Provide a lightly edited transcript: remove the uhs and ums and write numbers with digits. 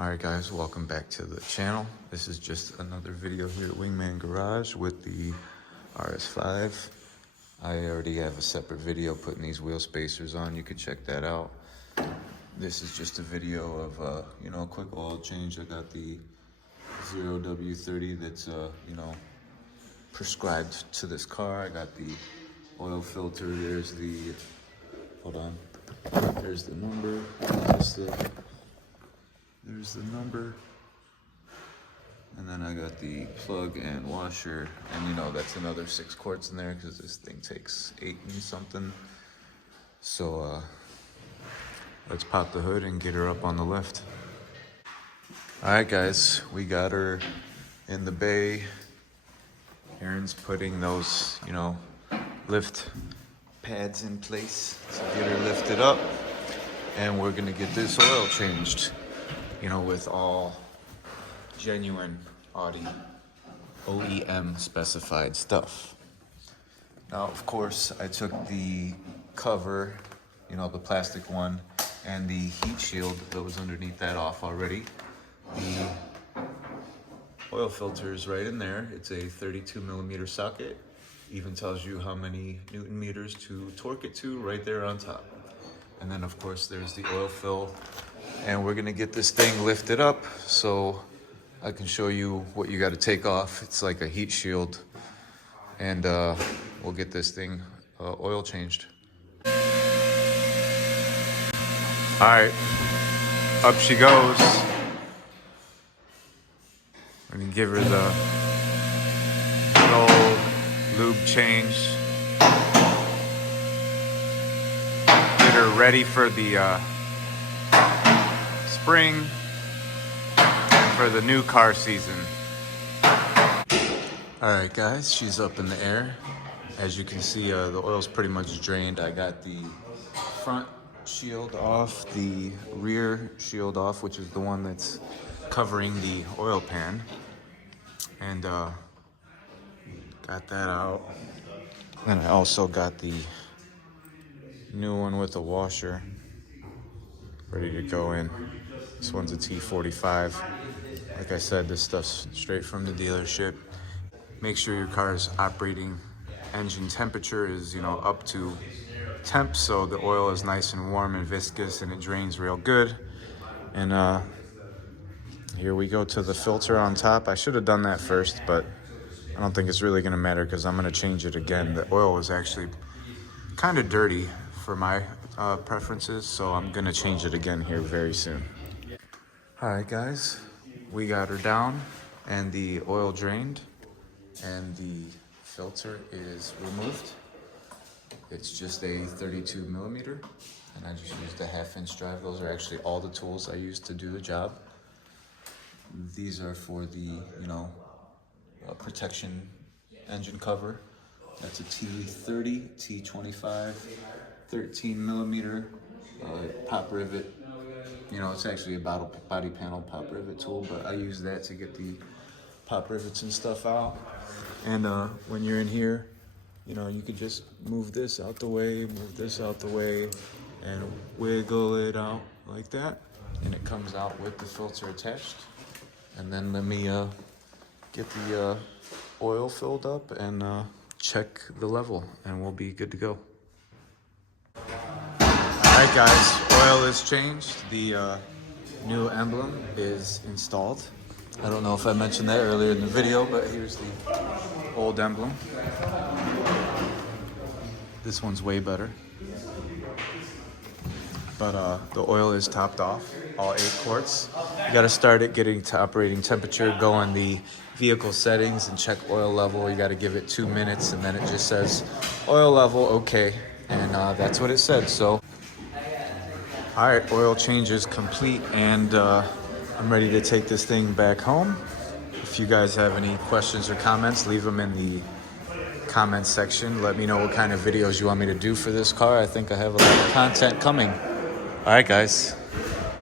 Alright guys, welcome back to the channel. This is just another video here at Wingman Garage with the RS5. I already have a separate video putting these wheel spacers on. You could check that out. This is just a video of a quick oil change. I got the 0W30 that's prescribed to this car. I got the oil filter. There's the there's the number. There's the number, and then I got the plug and washer, and that's another 6 quarts in there because this thing takes 8 and something. So let's pop the hood and get her up on the lift. All right guys, we got her in the bay. Aaron's putting those lift pads in place to get her lifted up, and we're gonna get this oil changed with all genuine Audi OEM specified stuff. Now, of course, I took the cover, the plastic one, and the heat shield that was underneath that off already. The oil filter is right in there. It's a 32 millimeter socket. Even tells you how many Newton meters to torque it to right there on top. And then of course there's the oil fill. And we're gonna get this thing lifted up so I can show you what you gotta take off. It's like a heat shield. And we'll get this thing oil changed. All right, up she goes. We're gonna give her the good old lube change. Get her ready for the spring and for the new car season. All right guys, she's up in the air. As you can see, the oil's pretty much drained. I got the front shield off, the rear shield off, which is the one that's covering the oil pan, and got that out. Then I also got the new one with a washer ready to go in. This one's a T45. Like I said, this stuff's straight from the dealership. Make sure your car's operating engine temperature is up to temp, so the oil is nice and warm and viscous and it drains real good. And here we go to the filter on top. I should have done that first, but I don't think it's really gonna matter because I'm gonna change it again. The oil was actually kind of dirty for my preferences, so I'm gonna change it again here very soon. All right guys, we got her down and the oil drained and the filter is removed. It's just a 32 millimeter, and I just used a 1/2-inch drive. Those are actually all the tools I used to do the job. These are for the protection engine cover. That's a T30, T25, 13 millimeter pop rivet. It's actually a body panel pop rivet tool, but I use that to get the pop rivets and stuff out. And when you're in here, you could just move this out the way, move this out the way, and wiggle it out like that. And it comes out with the filter attached. And then let me get the oil filled up and check the level, and we'll be good to go. All right guys, oil is changed. The new emblem is installed. I don't know if I mentioned that earlier in the video, but here's the old emblem. This one's way better. But the oil is topped off, all 8 quarts. You gotta start it getting to operating temperature, go on the vehicle settings and check oil level. You gotta give it 2 minutes, and then it just says oil level okay, and that's what it said. So all right, oil change is complete, and I'm ready to take this thing back home. If you guys have any questions or comments, leave them in the comments section. Let me know what kind of videos you want me to do for this car. I think I have a lot of content coming. All right, guys.